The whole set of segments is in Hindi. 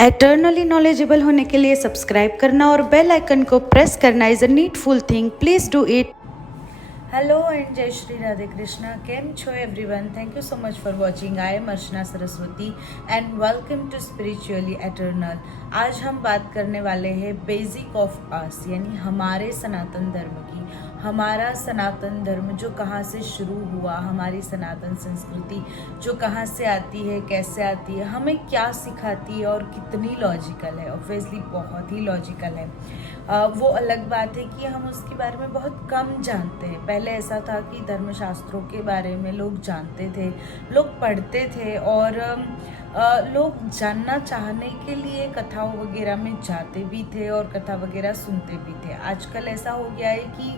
एटर्नली नॉलेजेबल होने के लिए सब्सक्राइब करना और बेल आइकन को प्रेस करना is a needful thing. Please do it. Hello and जय श्री राधे कृष्णा. केम छो everyone. Thank you so much for watching. I am Archana Saraswati and welcome to Spiritually Eternal. आज हम बात करने वाले हैं बेसिक ऑफ अस, यानी हमारे सनातन धर्म की. हमारा सनातन धर्म जो कहाँ से शुरू हुआ, हमारी सनातन संस्कृति जो कहाँ से आती है, कैसे आती है, हमें क्या सिखाती है और कितनी लॉजिकल है. ऑब्वियसली बहुत ही लॉजिकल है. वो अलग बात है कि हम उसके बारे में बहुत कम जानते हैं. पहले ऐसा था कि धर्मशास्त्रों के बारे में लोग जानते थे, लोग पढ़ते थे और लोग जानना चाहने के लिए कथाओं वगैरह में जाते भी थे और कथा वगैरह सुनते भी थे. आजकल ऐसा हो गया है कि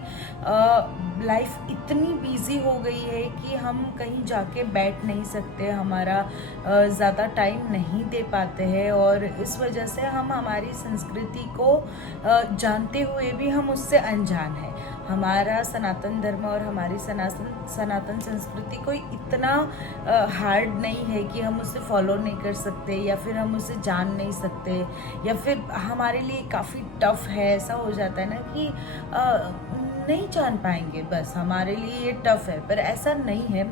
लाइफ इतनी बिजी हो गई है कि हम कहीं जाके बैठ नहीं सकते, हमारा ज़्यादा टाइम नहीं दे पाते हैं और इस वजह से हम हमारी संस्कृति को जानते हुए भी हम उससे अनजान हैं. हमारा सनातन धर्म और हमारी सनातन संस्कृति कोई इतना हार्ड नहीं है कि हम उसे फॉलो नहीं कर सकते या फिर हम उसे जान नहीं सकते या फिर हमारे लिए काफ़ी टफ है. ऐसा हो जाता है ना कि नहीं जान पाएंगे, बस हमारे लिए ये टफ है, पर ऐसा नहीं है.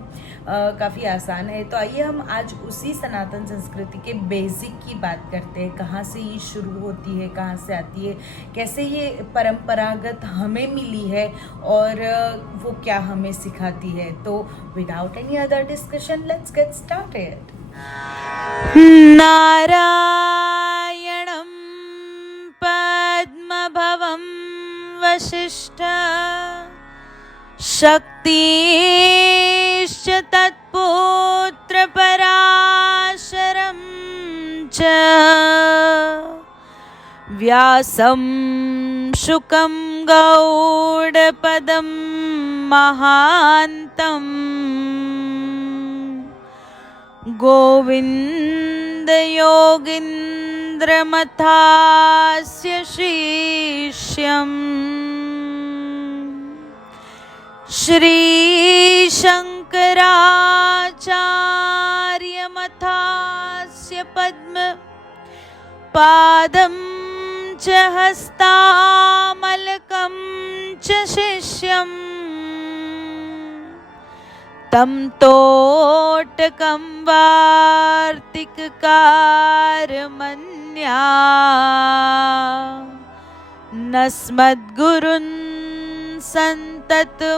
काफ़ी आसान है. तो आइए हम आज उसी सनातन संस्कृति के बेसिक की बात करते हैं. कहाँ से ये शुरू होती है, कहाँ से आती है, कैसे ये परंपरागत हमें मिली है और वो क्या हमें सिखाती है. तो without any other discussion let's get started. नारायणं पद्मभवं वसिष्ठ शक्तिश्च तत्पुत्र पराशरं च व्यासं शुकं गौडपदं महान्तं गोविन्दयोगीन्द्रमथास्य शिष्यम् श्रीशङ्कराचार्यमथास्य पद्म पादं च हस्तामलकं च शिष्यम् तं तोटकं वार्तिककारमन्या नस्मद्गुरुन् संततमानतोऽस्मि.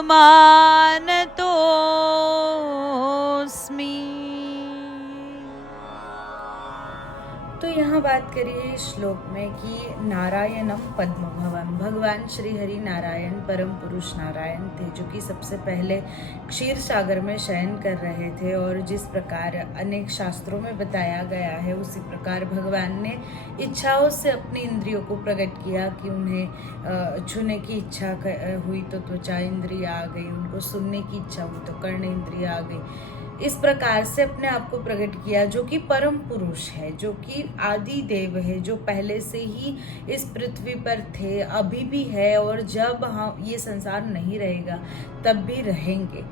तो यहाँ बात करिए श्लोक में कि नारायणम पद्मभवम, भगवान श्री हरि नारायण परम पुरुष नारायण थे जो कि सबसे पहले क्षीर सागर में शयन कर रहे थे. और जिस प्रकार अनेक शास्त्रों में बताया गया है उसी प्रकार भगवान ने इच्छाओं से अपनी इंद्रियों को प्रकट किया कि उन्हें छूने की इच्छा हुई तो त्वचा इंद्रिय आ गई, उनको सुनने की इच्छा हुई तो कर्ण इंद्रिय आ गई. इस प्रकार से अपने आप को प्रकट किया जो कि परम पुरुष है, जो कि आदि देव है, जो पहले से ही इस पृथ्वी पर थे, अभी भी है और जब हम ये संसार नहीं रहेगा तब भी रहेंगे.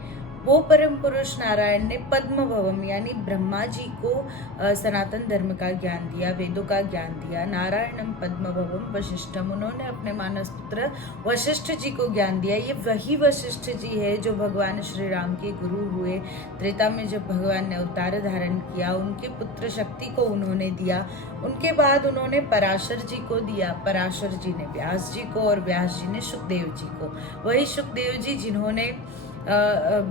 वो परम पुरुष नारायण ने पद्मभवम यानी ब्रह्मा जी को सनातन धर्म का ज्ञान दिया, वेदों का ज्ञान दिया. नारायणम पद्मभवम वशिष्ठम, उन्होंने अपने मानस पुत्र वशिष्ठ जी को ज्ञान दिया. ये वही वशिष्ठ जी है जो भगवान श्री राम के गुरु हुए. त्रेता में जब भगवान ने अवतार धारण किया, उनके पुत्र शक्ति को उन्होंने दिया. उनके बाद उन्होंने पराशर जी को दिया, पराशर जी ने व्यास जी को और व्यास जी ने सुखदेव जी को. वही सुखदेव जी जिन्होंने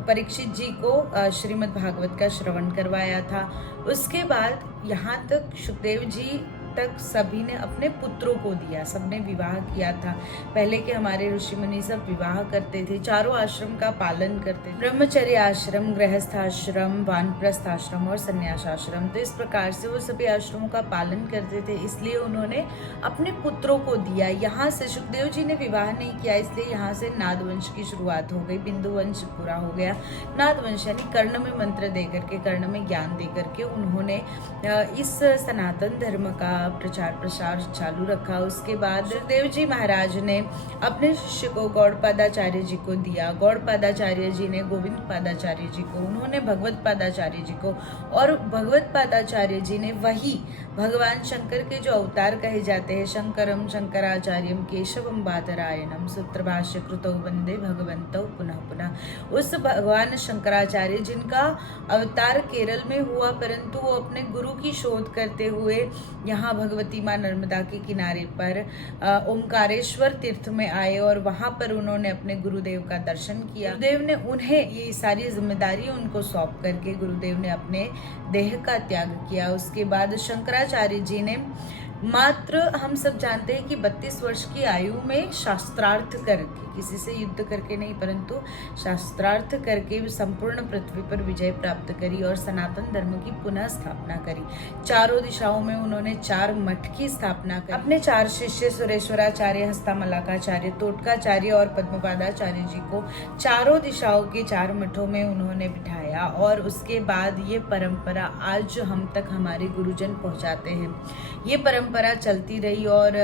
परीक्षित जी को श्रीमद् भागवत का श्रवण करवाया था. उसके बाद यहाँ तक सुखदेव जी तक सभी ने अपने पुत्रों को दिया, सबने विवाह किया था. पहले के हमारे ऋषि मुनि सब विवाह करते थे, चारों आश्रम का पालन करते थे, ब्रह्मचर्य आश्रम, गृहस्थाश्रम, वानप्रस्थाश्रम और संन्यासाश्रम. तो इस प्रकार से वो सभी आश्रमों का पालन करते थे, इसलिए उन्होंने अपने पुत्रों को दिया. यहाँ से सुखदेव जी ने विवाह नहीं किया, इसलिए यहाँ से नाद वंश की शुरुआत हो गई, बिंदु वंश पूरा हो गया. नाद वंश यानी कर्ण में मंत्र दे करके, कर्ण में ज्ञान दे करके उन्होंने इस सनातन धर्म का प्रचार प्रसार चालू रखा। उसके बाद सुखदेव जी महाराज ने अपने शिष्य को गौड़पादाचार्य जी को दिया। गौड़पादाचार्य जी ने गोविंद पादाचार्य जी को, उन्होंने भगवत पादाचार्य जी को, और भगवत पादाचार्य जी ने वही भगवान शंकर के जो अवतार कहे जाते हैं, शंकरम शंकराचार्यम केशवम बादरायणम सूत्र भाष्य कृतो वंदे भगवंतो पुनः पुनः, उस भगवान शंकराचार्य जिनका अवतार केरल में हुआ, परंतु वो अपने गुरु की शोध करते हुए यहाँ भगवती माँ नर्मदा के किनारे पर ओमकारेश्वर तीर्थ में आए और वहां पर उन्होंने अपने गुरुदेव का दर्शन किया। गुरुदेव ने उन्हें ये सारी जिम्मेदारी उनको सौंप करके गुरुदेव ने अपने देह का त्याग किया। उसके बाद शंकराचार्य जी ने मात्र, हम सब जानते हैं कि 32 वर्ष की आयु में शास्त्रार्थ करके, किसी से युद्ध करके नहीं परंतु शास्त्रार्थ करके संपूर्ण पृथ्वी पर विजय प्राप्त करी और सनातन धर्म की पुनः स्थापना करी। चारों दिशाओं में उन्होंने 4 मठ की स्थापना करी। अपने 4 शिष्य सुरेश्वराचार्य, हस्तामलाकाचार्य, तोटकाचार्य और पद्मपादाचार्य जी को चारों दिशाओं के 4 मठों में उन्होंने बिठाया और उसके बाद ये परंपरा आज हम तक हमारे गुरुजन पहुंचाते हैं। ये परंपरा चलती रही और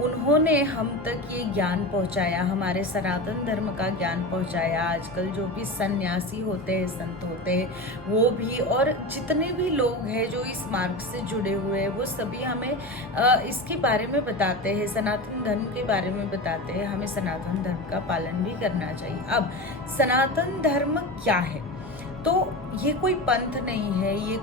उन्होंने हम तक ये ज्ञान पहुंचाया, हमारे सनातन धर्म का ज्ञान पहुंचाया। आजकल जो भी सन्यासी होते हैं, संत होते हैं, वो भी और जितने भी लोग हैं जो इस मार्ग से जुड़े हुए हैं, वो सभी हमें इसके बारे में बताते हैं, सनातन धर्म के बारे में बताते हैं। हमें सनातन धर्म का पालन भी करना चाहिए। अब सनातन धर्म क्या है? तो ये कोई पंथ नहीं है, ये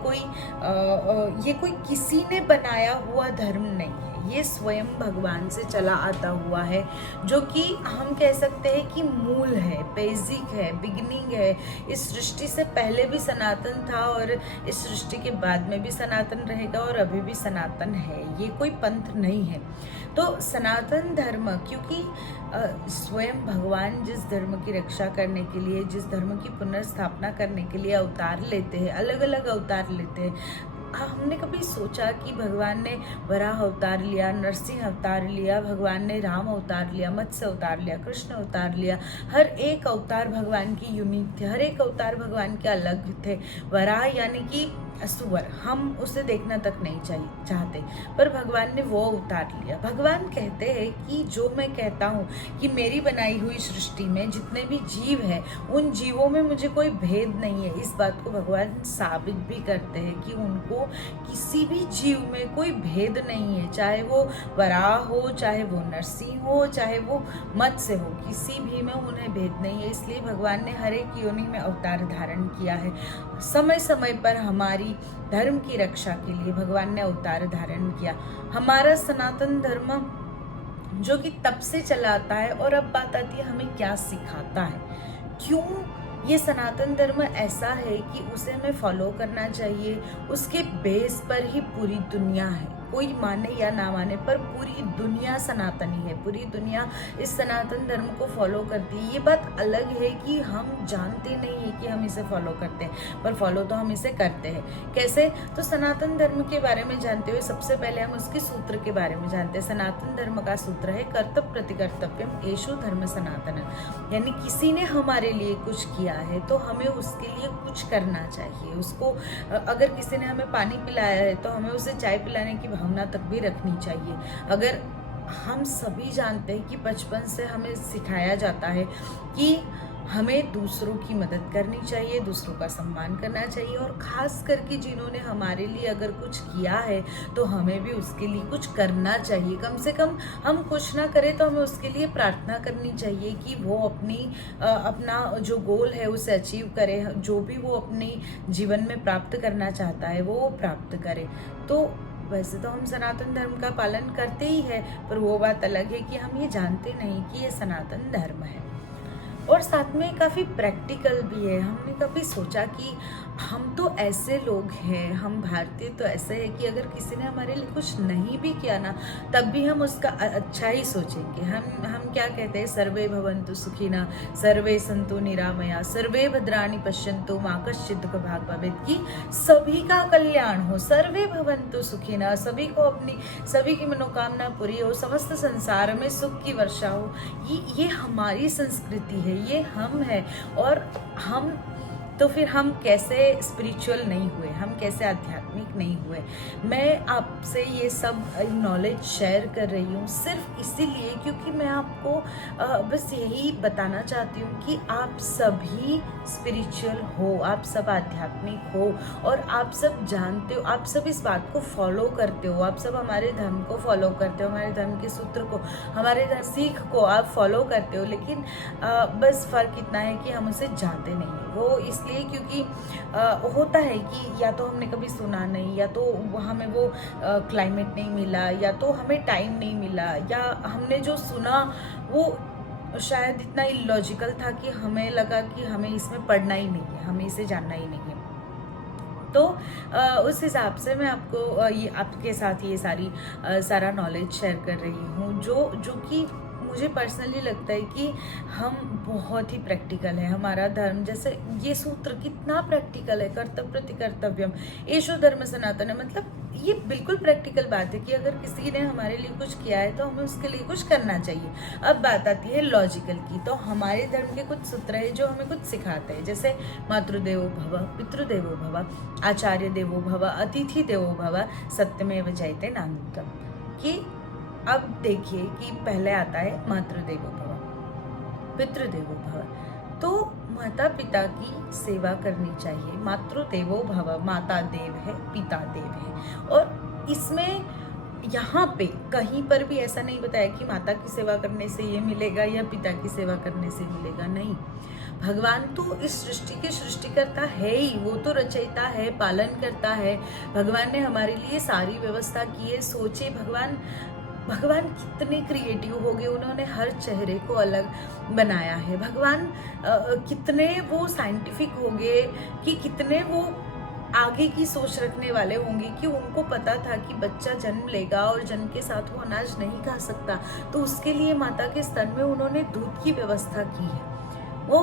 कोई किसी ने बनाया हुआ धर्म नहीं है, ये स्वयं भगवान से चला आता हुआ है, जो कि हम कह सकते हैं कि मूल है, बेसिक है, बिगिनिंग है। इस सृष्टि से पहले भी सनातन था और इस सृष्टि के बाद में भी सनातन रहेगा और अभी भी सनातन है। ये कोई पंथ नहीं है। तो सनातन धर्म, क्योंकि स्वयं भगवान जिस धर्म की रक्षा करने के लिए, जिस धर्म की पुनर्स्थापना करने के लिए अवतार लेते हैं, अलग अलग अवतार लेते हैं, हमने कभी सोचा कि भगवान ने वराह अवतार लिया, नरसिंह अवतार लिया, भगवान ने राम अवतार लिया, मत्स्य अवतार लिया, कृष्ण अवतार लिया। हर एक अवतार भगवान की यूनिक थे, हर एक अवतार भगवान के अलग थे। वराह यानी कि सुअर, हम उसे देखना तक नहीं चाहते, पर भगवान ने वो अवतार लिया। भगवान कहते हैं कि जो मैं कहता हूँ कि मेरी बनाई हुई सृष्टि में जितने भी जीव हैं, उन जीवों में मुझे कोई भेद नहीं है। इस बात को भगवान साबित भी करते हैं कि उनको किसी भी जीव में कोई भेद नहीं है, चाहे वो वराह हो, चाहे वो नरसिंह हो, चाहे वो मत्स्य हो, किसी भी में उन्हें भेद नहीं है। इसलिए भगवान ने हर एक योनि में अवतार धारण किया है। समय समय पर हमारी धर्म की रक्षा के लिए भगवान ने अवतार धारण किया। हमारा सनातन धर्म जो कि तब से चला आता है, और अब बात आती है हमें क्या सिखाता है, क्यों ये सनातन धर्म ऐसा है कि उसे हमें फॉलो करना चाहिए। उसके बेस पर ही पूरी दुनिया है, कोई माने या ना माने पर पूरी दुनिया सनातनी है, पूरी दुनिया इस सनातन धर्म को फॉलो करती है। ये बात अलग है कि हम जानते नहीं है कि हम इसे फॉलो करते हैं, पर फॉलो तो हम इसे करते हैं। कैसे? तो सनातन धर्म के बारे में जानते हुए सबसे पहले हम उसके सूत्र के बारे में जानते हैं। सनातन धर्म का सूत्र है कर्तव्य प्रतिकर्तव्यम एषु धर्म सनातन, यानी किसी ने हमारे लिए कुछ किया है तो हमें उसके लिए कुछ करना चाहिए। उसको अगर किसी ने हमें पानी पिलाया है तो हमें उसे चाय पिलाने की भावना तक भी रखनी चाहिए। अगर हम सभी जानते हैं कि बचपन से हमें सिखाया जाता है कि हमें दूसरों की मदद करनी चाहिए, दूसरों का सम्मान करना चाहिए, और खास करके जिन्होंने हमारे लिए अगर कुछ किया है तो हमें भी उसके लिए कुछ करना चाहिए। कम से कम हम कुछ ना करें तो हमें उसके लिए प्रार्थना करनी चाहिए कि वो अपना जो गोल है उसे अचीव करे, जो भी वो अपने जीवन में प्राप्त करना चाहता है वो प्राप्त करे। तो वैसे तो हम सनातन धर्म का पालन करते ही है, पर वो बात अलग है कि हम ये जानते नहीं कि ये सनातन धर्म है। और साथ में काफ़ी प्रैक्टिकल भी है। हमने कभी सोचा कि हम तो ऐसे लोग हैं, हम भारतीय तो ऐसे हैं कि अगर किसी ने हमारे लिए कुछ नहीं भी किया ना, तब भी हम उसका अच्छा ही सोचेंगे। हम क्या कहते हैं, सर्वे भवन्तु सुखिनः, सर्वे सन्तु निरामया, सर्वे भद्राणि पश्यन्तु मा कश्चित् दुःखभाग् भवेत्, कि सभी का कल्याण हो, सर्वे भवन्तु सुखिनः, सभी की मनोकामना पूरी हो, समस्त संसार में सुख की वर्षा हो। ये हमारी संस्कृति है, ये हम है। और हम तो फिर हम कैसे स्पिरिचुअल नहीं हुए, हम कैसे आध्यात्मिक आध्यात्मिक नहीं हुए। मैं आपसे ये सब नॉलेज शेयर कर रही हूँ सिर्फ इसीलिए क्योंकि मैं आपको बस यही बताना चाहती हूँ कि आप सभी स्पिरिचुअल हो, आप सब आध्यात्मिक हो और आप सब जानते हो, आप सब इस बात को फॉलो करते हो, आप सब हमारे धर्म को फॉलो करते हो, हमारे धर्म के सूत्र को, हमारे सीख को आप फॉलो करते हो। लेकिन बस फ़र्क इतना है कि हम उसे जानते नहीं हैं। वो इसलिए क्योंकि होता है कि या तो हमने कभी सुना नहीं, या तो हमें वो क्लाइमेट नहीं मिला, या तो हमें टाइम नहीं मिला, या हमने जो सुना वो शायद इतना इलॉजिकल था कि हमें लगा कि हमें इसमें पढ़ना ही नहीं है, हमें इसे जानना ही नहीं है। तो उस हिसाब से मैं आपको ये आपके साथ ये सारा नॉलेज शेयर कर रही हूँ जो कि मुझे पर्सनली लगता है कि हम बहुत ही प्रैक्टिकल है। हमारा धर्म जैसे ये सूत्र कितना प्रैक्टिकल है, कर्तव्य प्रति कर्तव्यम एषो धर्म सनातन है। मतलब ये बिल्कुल प्रैक्टिकल बात है कि अगर किसी ने हमारे लिए कुछ किया है तो हमें उसके लिए कुछ करना चाहिए। अब बात आती है लॉजिकल की, तो हमारे धर्म के कुछ सूत्र है जो हमें कुछ सिखाते हैं, जैसे मातृदेवो भव, पितृदेवो भव, आचार्य देवो भव, अतिथि देवो भव, सत्यमेव जयते नान्यतम। कि अब देखिए कि पहले आता है मातृदेवो भव, पितृदेवो भव। तो माता पिता की सेवा करनी चाहिए। मातृदेवो भव, माता देव है, पिता देव है। और इसमें यहाँ पे कहीं पर भी ऐसा नहीं बताया कि माता की सेवा करने से ये मिलेगा या पिता की सेवा करने से मिलेगा, नहीं। भगवान तो इस सृष्टि के सृष्टिकर्ता है ही, वो तो रचयिता है, पालन करता है। भगवान ने हमारे लिए सारी व्यवस्था की है। सोचे भगवान कितने क्रिएटिव हो गए, उन्होंने हर चेहरे को अलग बनाया है। भगवान कितने वो साइंटिफिक हो गए कि कितने वो आगे की सोच रखने वाले होंगे कि उनको पता था कि बच्चा जन्म लेगा और जन्म के साथ वो अनाज नहीं खा सकता, तो उसके लिए माता के स्तन में उन्होंने दूध की व्यवस्था की है। वो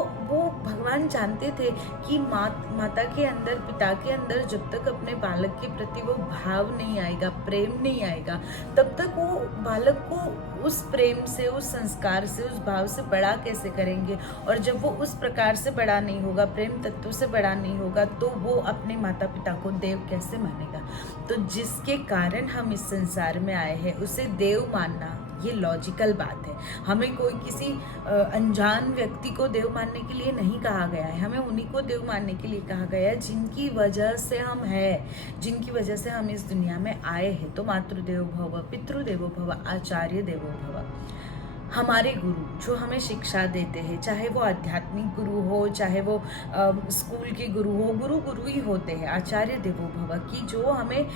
भगवान जानते थे कि माता के अंदर, पिता के अंदर जब तक अपने बालक के प्रति वो भाव नहीं आएगा, प्रेम नहीं आएगा, तब तक वो बालक को उस प्रेम से, उस संस्कार से, उस भाव से बड़ा कैसे करेंगे। और जब वो उस प्रकार से बड़ा नहीं होगा, प्रेम तत्व से बड़ा नहीं होगा, तो वो अपने माता पिता को देव कैसे मानेगा। तो जिसके कारण हम इस संसार में आए हैं उसे देव मानना ये लॉजिकल बात है। हमें कोई किसी अनजान व्यक्ति को देव मानने के लिए नहीं कहा गया है, हमें उन्हीं को देव मानने के लिए कहा गया है जिनकी वजह से हम हैं, जिनकी वजह से हम इस दुनिया में आए हैं। तो मातृदेवो भव, पितृदेवो भव, आचार्य देवो भव। हमारे गुरु जो हमें शिक्षा देते हैं, चाहे वो आध्यात्मिक गुरु हो, चाहे वो स्कूल के गुरु हो, गुरु ही होते हैं। आचार्य देवो भव की जो हमें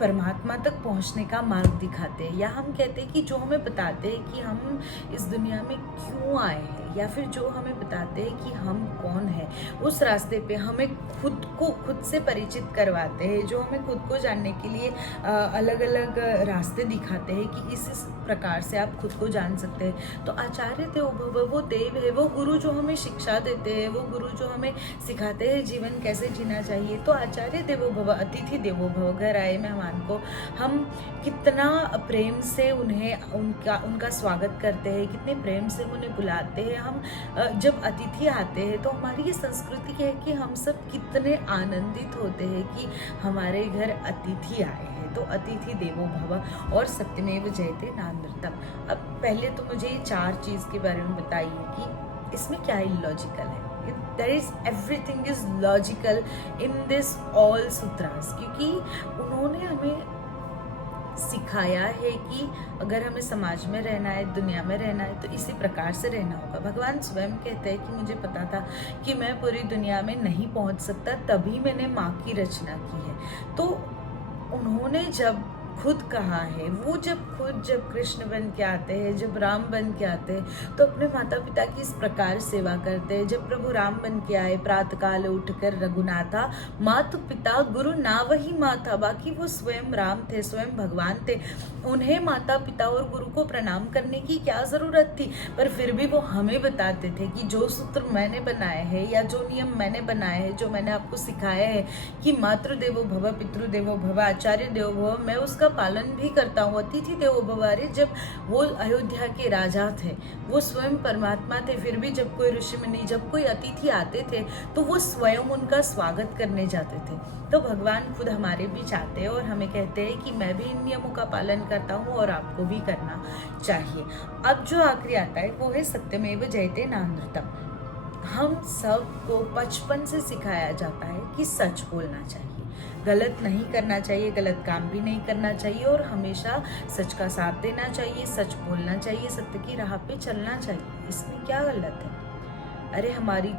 परमात्मा तक पहुंचने का मार्ग दिखाते हैं, या हम कहते हैं कि जो हमें बताते हैं कि हम इस दुनिया में क्यों आए हैं, या फिर जो हमें बताते हैं कि हम कौन हैं। उस रास्ते पे हमें खुद से परिचित करवाते हैं, जो हमें खुद को जानने के लिए अलग अलग रास्ते दिखाते हैं कि इस प्रकार से आप खुद को जान सकते हैं। तो आचार्य देवो भव वो देव है, वो गुरु जो हमें शिक्षा देते हैं, वो गुरु जो हमें सिखाते हैं जीवन कैसे जीना चाहिए। तो आचार्य देवो भव, अतिथि देवो भव। घर आए मेहमान को हम कितना प्रेम से उनका स्वागत करते हैं, कितने प्रेम से उन्हें बुलाते हैं। हम जब अतिथि आते हैं तो हमारी ये संस्कृति है कि हम सब कितने आनंदित होते हैं कि हमारे घर अतिथि आए हैं। तो अतिथि देवो भव और सत्यमेव जयते नान्यतम। अब पहले तो मुझे ये 4 चीज़ के बारे में बताइए कि इसमें क्या इलॉजिकल है। There is everything is logical in this all sutras, क्योंकि उन्होंने हमें सिखाया है कि अगर हमें समाज में रहना है, दुनिया में रहना है, तो इसी प्रकार से रहना होगा। भगवान स्वयं कहते हैं कि मुझे पता था कि मैं पूरी दुनिया में नहीं पहुंच सकता, तभी मैंने माँ की रचना की है। तो उन्होंने जब खुद कहा है, वो जब कृष्ण बन के आते हैं, जब राम बन के आते हैं, तो अपने माता पिता की इस प्रकार सेवा करते हैं। जब प्रभु राम बन के आए, प्रातःकाल उठकर रघुनाथा, मातु पिता गुरु ना वही माता। बाकी वो स्वयं राम थे, स्वयं भगवान थे, उन्हें माता पिता और गुरु को प्रणाम करने की क्या जरूरत थी। पर फिर भी वो हमें बताते थे कि जो सूत्र मैंने बनाए हैं या जो नियम मैंने बनाए हैं, जो मैंने आपको सिखाया है कि मातृदेवो भव, पितृदेवो भव, आचार्य देवो भव, मैं उसका पालन भी करता हूँ। अतिथि देवो भव, अरे जब वो अयोध्या के राजा थे, वो स्वयं परमात्मा थे, फिर भी जब कोई ऋषि मुनि, जब कोई अतिथि आते थे तो वो स्वयं उनका स्वागत करने जाते थे। तो भगवान खुद हमारे भी चाहते हैं और हमें कहते हैं कि मैं भी इन नियमों का पालन करता हूँ और आपको भी करना चाहिए। अब जो आखिरी आता है वो है सत्यमेव जयते नानृतम। हम सबको बचपन से सिखाया जाता है कि सच बोलना चाहिए, गलत नहीं करना चाहिए, गलत काम भी नहीं करना चाहिए और हमेशा सच का साथ देना चाहिए, सच बोलना चाहिए, सत्य की राह पे चलना चाहिए। इसमें क्या गलत है? अरे हमारी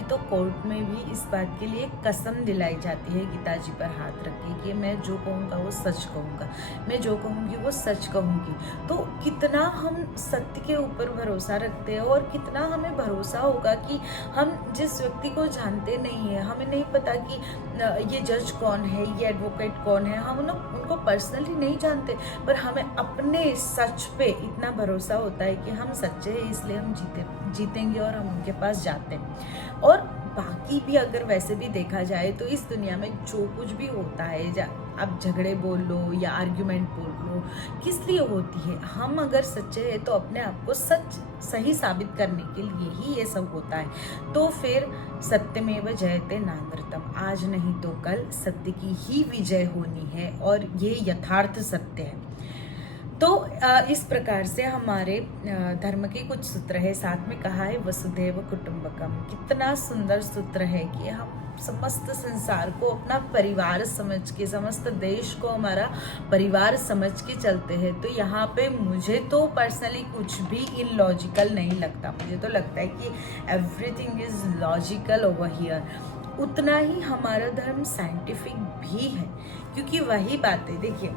तो कोर्ट में भी इस बात के लिए कसम दिलाई जाती है गीता जी पर हाथ रख के कि मैं जो कहूँगा वो सच कहूँगा, मैं जो कहूँगी वो सच कहूँगी। तो कितना हम सत्य के ऊपर भरोसा रखते हैं और कितना हमें भरोसा होगा कि हम जिस व्यक्ति को जानते नहीं है, हमें नहीं पता कि ये जज कौन है, ये एडवोकेट कौन है, हम उनको पर्सनली नहीं जानते, पर हमें अपने सच पे इतना भरोसा होता है कि हम सच्चे हैं इसलिए हम जीतेंगे और हम उनके पास जाते हैं। और बाकी भी अगर वैसे भी देखा जाए तो इस दुनिया में जो कुछ भी होता है, आप झगड़े बोल लो या आर्ग्यूमेंट बोल लो, किस लिए होती है? हम अगर सच्चे हैं तो अपने आप को सही साबित करने के लिए ही ये सब होता है। तो फिर सत्यमेव जयते नानृतम, आज नहीं तो कल सत्य की ही विजय होनी है और ये यथार्थ सत्य है। तो इस प्रकार से हमारे धर्म के कुछ सूत्र है, साथ में कहा है वसुधैव कुटुंबकम। कितना सुंदर सूत्र है कि हम समस्त संसार को अपना परिवार समझ के, समस्त देश को हमारा परिवार समझ के चलते हैं। तो यहाँ पे मुझे तो पर्सनली कुछ भी इलॉजिकल नहीं लगता, मुझे तो लगता है कि everything is logical over here. उतना ही हमारा धर्म साइंटिफिक भी है, क्योंकि वही बातें देखिए,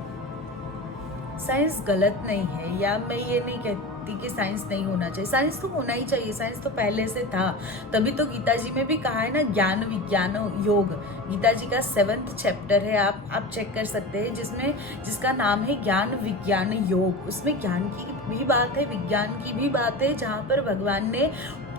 साइंस गलत नहीं है, या मैं ये नहीं कहती कि साइंस नहीं होना चाहिए, साइंस तो होना ही चाहिए, साइंस तो पहले से था। तभी तो गीता जी में भी कहा है ना, ज्ञान विज्ञान योग। गीता जी का 7th चैप्टर है, आप चेक कर सकते हैं, जिसका नाम है ज्ञान विज्ञान योग। उसमें ज्ञान की भी बात है, विज्ञान की भी बात है, जहाँ पर भगवान ने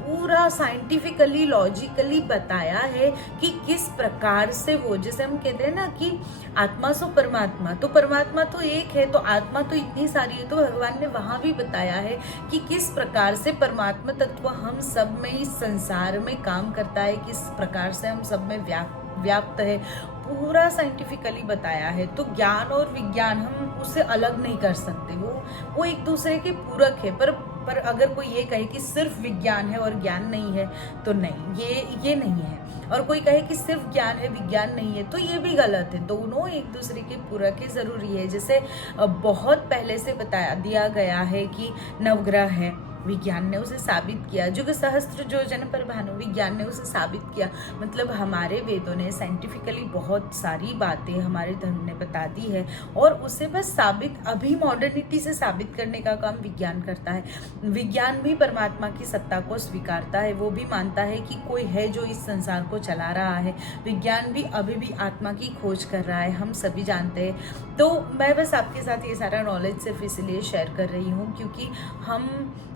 पूरा साइंटिफिकली लॉजिकली बताया है कि किस प्रकार से वो, जैसे हम कहते हैं ना कि आत्मा सो परमात्मा, तो परमात्मा तो एक है, तो आत्मा तो इतनी सारी है। तो भगवान ने वहां भी बताया है कि किस प्रकार से परमात्मा तत्व हम सब में, इस संसार में काम करता है, किस प्रकार से हम सब में व्याप्त है, पूरा साइंटिफिकली बताया है। तो ज्ञान और विज्ञान हम उससे अलग नहीं कर सकते, वो एक दूसरे के पूरक है। पर अगर कोई ये कहे कि सिर्फ विज्ञान है और ज्ञान नहीं है, तो नहीं, ये नहीं है। और कोई कहे कि सिर्फ ज्ञान है विज्ञान नहीं है, तो ये भी गलत है। दोनों एक दूसरे के पूरक ही जरूरी है। जैसे बहुत पहले से बता दिया गया है कि नवग्रह है, विज्ञान ने उसे साबित किया। जुग सहस्त्र योजन पर भानु, विज्ञान ने उसे साबित किया। मतलब हमारे वेदों ने साइंटिफिकली बहुत सारी बातें हमारे धर्म ने बता दी है, और उसे बस साबित, अभी मॉडर्निटी से साबित करने का काम विज्ञान करता है। विज्ञान भी परमात्मा की सत्ता को स्वीकारता है, वो भी मानता है कि कोई है जो इस संसार को चला रहा है। विज्ञान भी अभी भी आत्मा की खोज कर रहा है, हम सभी जानते हैं। तो मैं बस आपके साथ ये सारा नॉलेज सिर्फ इसलिए शेयर कर रही हूँ क्योंकि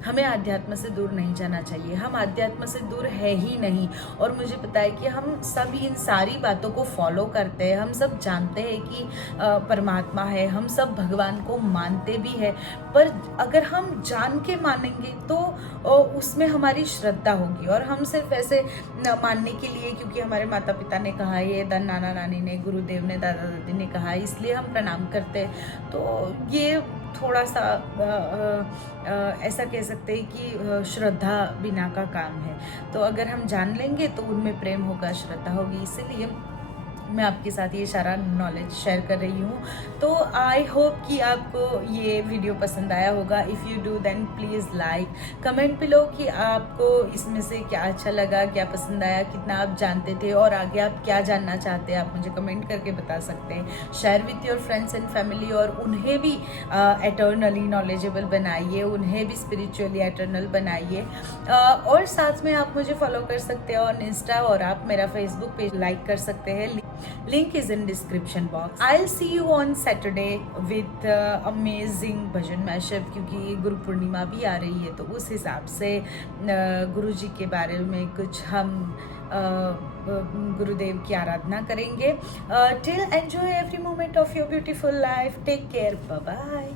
हमें अध्यात्म से दूर नहीं जाना चाहिए। हम अध्यात्म से दूर है ही नहीं, और मुझे पता है कि हम सब इन सारी बातों को फॉलो करते हैं। हम सब जानते हैं कि परमात्मा है, हम सब भगवान को मानते भी है, पर अगर हम जान के मानेंगे तो उसमें हमारी श्रद्धा होगी। और हम सिर्फ ऐसे मानने के लिए क्योंकि हमारे माता पिता ने कहा है, नाना नानी ने, गुरुदेव ने, दादा दादी ने कहा है, इसलिए हम प्रणाम करते हैं। तो ये थोड़ा सा ऐसा कह सकते हैं कि श्रद्धा बिना का काम है। तो अगर हम जान लेंगे तो उनमें प्रेम होगा, श्रद्धा होगी। इसीलिए मैं आपके साथ ये सारा नॉलेज शेयर कर रही हूँ। तो आई होप कि आपको ये वीडियो पसंद आया होगा। If you do then please like, comment below कि आपको इसमें से क्या अच्छा लगा, क्या पसंद आया, कितना आप जानते थे और आगे आप क्या जानना चाहते हैं, आप मुझे कमेंट करके बता सकते हैं। Share with your friends and family, और उन्हें भी एटर्नली नॉलेजेबल बनाइए, उन्हें भी स्पिरिचुअली एटर्नल बनाइए। और साथ में आप मुझे फॉलो कर सकते हैं ऑन इंस्टा, और आप मेरा फेसबुक पेज लाइक कर सकते हैं। Link is in description box. I'll see you on Saturday with amazing bhajan mashup, क्योंकि गुरु पूर्णिमा भी आ रही है, तो उस हिसाब से गुरु जी के बारे में कुछ हम गुरुदेव की आराधना करेंगे. Till enjoy every moment of your beautiful life. Take care. Bye bye.